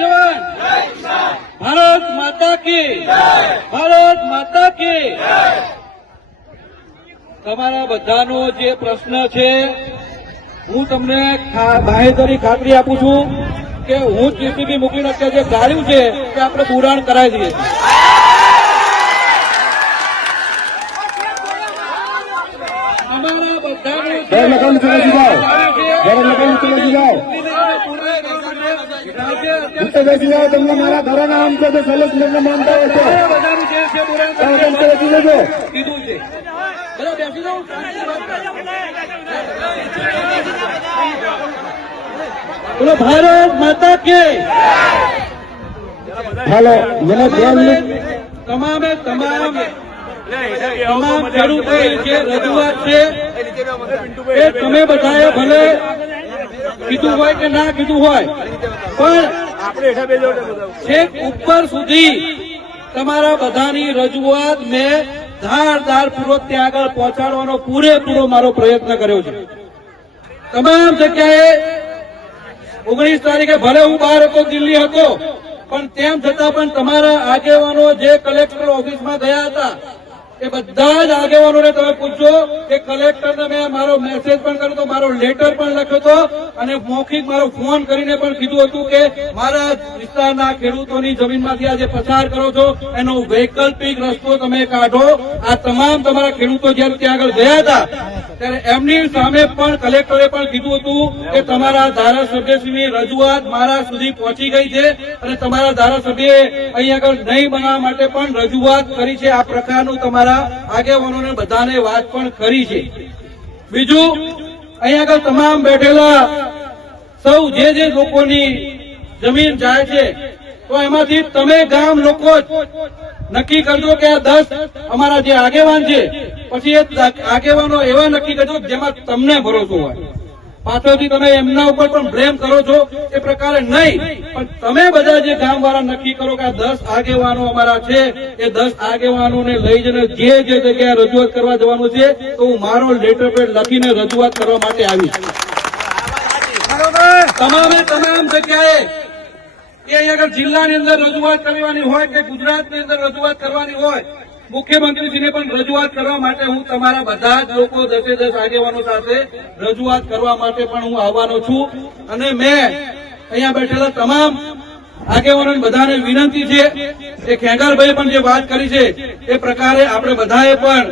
જવાન, ભારત માતા કી, ભારત માતા કી. તમારા બધાનો જે પ્રશ્ન છે, હું તમને બાહેધરી ખાતરી આપું છું કે હું જેસીબી મોકલીને અત્યારે જે ગાળ્યું છે તે આપણે પુરાણ કરાવી દઈએ છીએ. અમારા બધાનું તમને મારા ઘરના આમ છે સેલેક્શન માનતા હોય છે કીધું છે. બધા બેસી જાઓ. બોલો ભારત માતા કે. હાલો તમામ ખેડૂતોની જે રજૂઆત છે એ તમે બધાએ ભલે કીધું હોય કે ના કીધું હોય, પણ છેક ઉપર સુધી તમારા બધાની રજૂઆત મેં ધારદાર પૂર્વક ત્યાં આગળ પહોંચાડવાનો પૂરેપૂરો મારો પ્રયત્ન કર્યો છે. તમામ જગ્યાએ 19 તારીખે ભલે હું બહાર હતો, દિલ્હી હતો, પણ તેમ છતાં પણ તમારા આગેવાનો જે કલેક્ટર ઓફિસમાં ગયા હતા એ બધા જ આગેવાનોને તમે પૂછજો કે કલેક્ટરને મેં મારો મેસેજ પણ કર્યો હતો, મારો લેટર પણ લખ્યો હતો અને મૌખિક મારો ફોન કરીને પણ કીધું હતું કે મારા વિસ્તારના ખેડૂતોની જમીનમાંથી આજે પસાર કરો છો એનો વૈકલ્પિક રસ્તો તમે કાઢો. આ તમામ તમારા ખેડૂતો જયારે ત્યાં આગળ ગયા હતા ત્યારે એમની સામે પણ કલેક્ટરે પણ કીધું હતું કે તમારા ધારાસભ્યશ્રીની રજૂઆત મારા સુધી પહોંચી ગઈ છે અને તમારા ધારાસભ્યએ અહીં આગળ નહીં બનાવવા માટે પણ રજૂઆત કરી છે. આ પ્રકારનું તમારા આગેવાનોને બધાને વાત પણ કરી છે. બીજું, અહીં આગળ તમામ બેઠેલા સૌ જે લોકોની જમીન જાય છે તો એમાંથી તમે ગામ લોકો જ નક્કી કરજો કે આ 10 અમારા જે આગેવાન છે, પછી એ આગેવાનો એવા નક્કી કરજો જેમાં તમને ભરોસો હોય. પાછળથી તમે એમના ઉપર પણ બ્લેમ કરો છો એ પ્રકારે નહીં, પણ તમે બધા જે ગામવાળા નક્કી કરો કે આ 10 આગેવાનો અમારા છે, એ 10 આગેવાનોને લઈ જઈને જે જગ્યાએ રજૂઆત કરવા જવાનું છે તો હું મારો લેટર પેડ લખીને રજૂઆત કરવા માટે આવીશ. તમામ જગ્યાએ કે અહીં આગળ જિલ્લાની અંદર રજૂઆત કરવાની હોય કે ગુજરાતની અંદર રજૂઆત કરવાની હોય, મુખ્યમંત્રીશ્રીને પણ રજૂઆત કરવા માટે હું તમારા બધા જ લોકો 10 આગેવાનો સાથે રજૂઆત કરવા માટે પણ હું આવવાનો છું. અને મેં અહીંયા બેઠેલા તમામ આગેવાનોને બધાને વિનંતી છે કે ખેંગારભાઈએ પણ જે વાત કરી છે એ પ્રકારે આપણે બધાએ પણ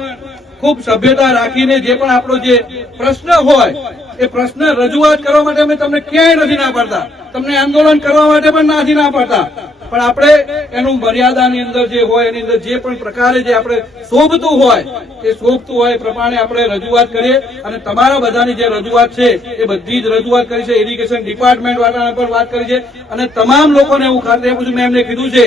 ખૂબ સભ્યતા રાખીને જે પણ આપણો જે પ્રશ્ન હોય એ પ્રશ્ન રજૂઆત કરવા માટે અમે તમને ક્યાંય નથી ના પાડતા, તમને આંદોલન કરવા માટે પણ નથી ના પાડતા, પણ આપણે એનું મર્યાદાની અંદર જે હોય એની અંદર જે પણ પ્રકારે જે આપણે શોભતું હોય એ પ્રમાણે આપણે રજૂઆત કરીએ. અને તમારા બધાની જે રજૂઆત છે એ બધી જ રજૂઆત કરી છે. ઇરિગેશન ડિપાર્ટમેન્ટ વાળાને પણ વાત કરી છે અને તમામ લોકોને હું ખાતરી આપું છું, મેં એમને કીધું છે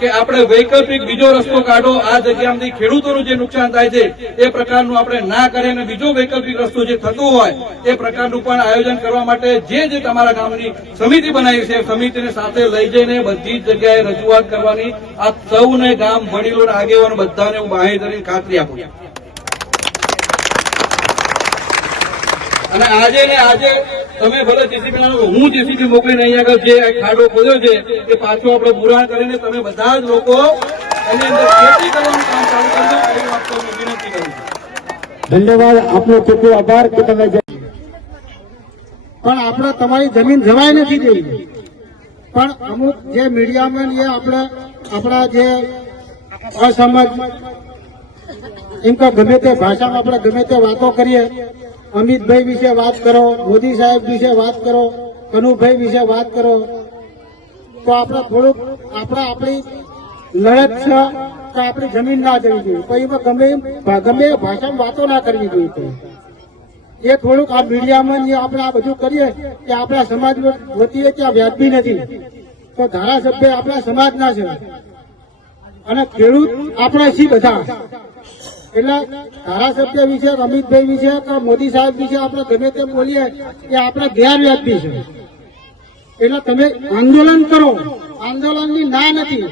કે આપણે વૈકલ્પિક બીજો રસ્તો કાઢો. આ જગ્યામાંથી ખેડૂતોનું જે નુકસાન થાય છે એ પ્રકારનું આપણે ના કરીએ અને બીજો વૈકલ્પિક રસ્તો જે થતો હોય એ પ્રકારનું પણ આયોજન કરવા માટે જે તમારા ગામની સમિતિ બનાવી છે, સમિતિને સાથે લઈ જઈને બધી જ જગ્યાએ રજૂઆત કરવાની આ સૌને ગામ વડીલો આગેવાનો બધાને હું બાહેધરી ખાતરી આપું છું. અને આજે તમે ભલે જેસીબી હું જેસીબી મોકલીને અહીં આગળ જે ખાડો ખોલ્યો છે એ પાછો આપણે પુરાણ કરીને તમે બધા જ લોકો એની અંદર ખેતી કરવાનું કામ ચાલુ કરજો એ વાત હું વિનંતી કરું છું. ધન્યવાદ, આપનો ખૂબ ખૂબ આભાર કે તમે પણ આપણે તમારી જમીન જવાય નથી દેવી, પણ અમુક જે મીડિયામાં એ આપણા જે અસમજ એમ તો ગમે તે ભાષામાં આપણે ગમે તે વાતો કરીએ, અમિતભાઈ વિશે વાત કરો, મોદી સાહેબ વિશે વાત કરો, કનુભાઈ વિશે વાત કરો, તો આપણે થોડુંક આપણી લડત છે તો આપણી જમીન ના જવી જોઈએ, તો એમાં ગમે ભાષામાં વાતો ના કરવી જોઈએ. એ થોડુંક આ મીડિયામાં આપણે આ બધું કરીએ કે આપણા સમાજ વતીએ ત્યાં વ્યાજબી નથી. તો ધારાસભ્ય આપણા સમાજના છે અને ખેડૂત આપણા છીએ બધા, એટલે ધારાસભ્ય વિશે, અમિતભાઈ વિશે કે મોદી સાહેબ વિશે આપણે ગમે તેમ બોલીએ એ આપણે ગેરવ્યાજબી છે. એટલે તમે આંદોલન કરો, આંદોલનની ના નથી,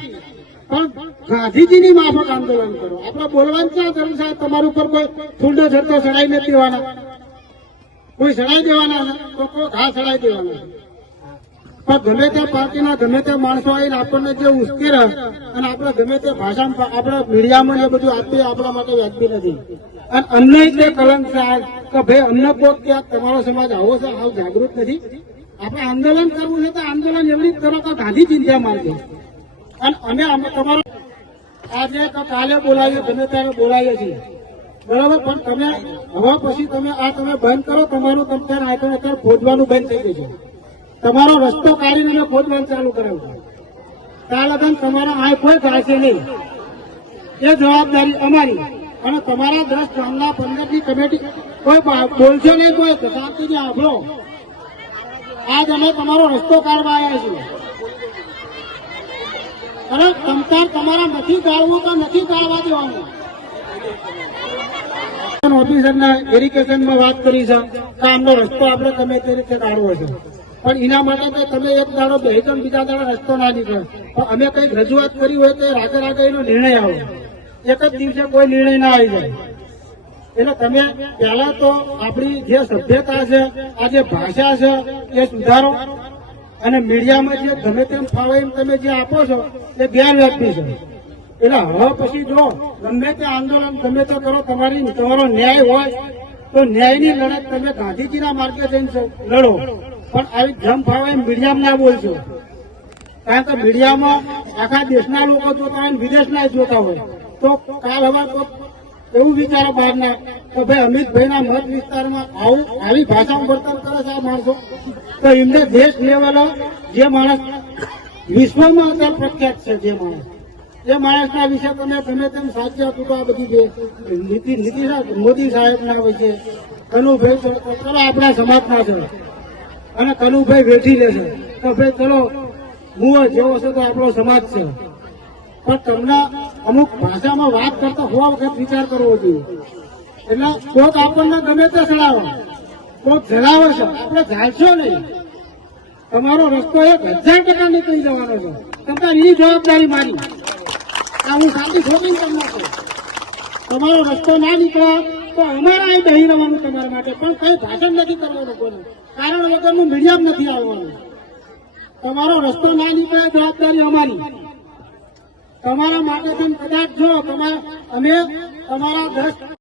પણ ગાંધીજીની માફક આંદોલન કરો. આપણે બોલવાનું ક્યાં જરૂર છે? તમારું ઉપર કોઈ થૂંડો છડતો ચડાઈ નથી દેવાના, કોઈ ચડાઈ દેવાના તો કોઈ ઘા ચડાઈ દેવાના. પણ ગમે તે પાર્ટીના ગમે તે માણસો આવીને આપણને જે ઉશ્કેરે અને આપણે ગમે તે ભાષામાં આપણે મીડિયામાં એ બધું આપીએ આપણા માટે વ્યાજબી નથી. અને અમને તે કલંક છે કે ભાઈ અમને કોક કે તમારો સમાજ આવો છે, આવું જાગૃત નથી. આપણે આંદોલન કરવું છે તો આંદોલન એવી રીતે કરો કે ગાંધીજી ત્યાં માર્ગે. અને અમે તમારો આજે તો કાલે બોલાવીએ ગમે ત્યારે બોલાવીએ છીએ બરાબર, પણ તમે હવે પછી તમે બંધ કરો. તમારું તમે અત્યારે ખોદવાનું બંધ થઈ જશે. તમારો રસ્તો કાઢીને ખોદવાનું ચાલુ કરાવજો. ત્યાં લગન તમારા આ કોઈ ગાશે નહીં, એ જવાબદારી અમારી. અને તમારા 10 ગામના 15ની કમિટી કોઈ બોલશે નહીં, કોઈ શાંતિથી આભરો. આજ અમે તમારો રસ્તો કાઢવા આવ્યા છીએ. અરે તમારા નથી કાઢવું તો નથી કાઢવા દેવાનું. ઓફિસરના એરિગેશનમાં વાત કરી છે કે આમનો રસ્તો આપણે ગમે તે રીતે કાઢવો છે, પણ એના માટે તમે એક દાડો બે ત્રણ બીજા દાડો રસ્તો ના નીકળે. પણ અમે કઈક રજૂઆત કરી હોય તો રાગે એનો નિર્ણય આવે. એક જ દિવસે કોઈ નિર્ણય ના આવી જાય. એટલે તમે પહેલા તો આપણી જે સભ્યતા છે, આ જે ભાષા છે એ સુધારો. અને મીડિયામાં જે ગમે તેમ ફાવે એમ તમે જે આપો છો એ ગેરવ્યાજબી છે. એટલે હવે પછી જો ગમે તે આંદોલન ગમે તે કરો, તમારો ન્યાય હોય તો ન્યાયની લડત તમે ગાંધીજીના માર્ગે જઈને લડો. પણ આવી જમ ફાવે એમ મીડિયામાં ના બોલશો. કારણ કે મીડિયામાં આખા દેશના લોકો જોતા હોય, વિદેશના જોતા હોય. તો કાલ હવે તો એવું વિચારો બહારના કે ભાઈ અમિતભાઈના મત વિસ્તારમાં આવી ભાષામાં વર્તન કરે છે આ માણસો, તો એમને દેશ લેવલે જે માણસ વિશ્વમાં અત્યારે પ્રખ્યાત છે, જે માણસના વિશે તમે ગમે તેમ સાચી આપો તો આ બધી નીતિ મોદી સાહેબના વિશે કનુભાઈ ચલો આપણા સમાજના છે અને કનુભાઈ વેઠી લેશે તો ભાઈ ચલો હું જેવો છે તો આપણો સમાજ છે. પણ તમને અમુક ભાષામાં વાત કરતા હોવા વખત વિચાર કરવો જોઈએ. એટલે કોક આપણને ગમે તે ચડાવે, કોક જલાવે છે, આપણે ઝાલશો નહીં. તમારો રસ્તો 1000% નીકળી જવાનો છે. તમારે એની જવાબદારી મારી. આ હું શાંતિ છોડીને તમને કહું, તમારો રસ્તો ના નીકળે તો અમારે અહીં દહી રહેવાનું તમારા માટે. પણ કઈ ભાષણ નથી કરવાનું, કોને કારણ વગરનું મીડિયા નથી આવવાનું. તમારો રસ્તો ના નીકળે જવાબદારી અમારી. તમારા માટે કદાચ જો અમે તમારા 10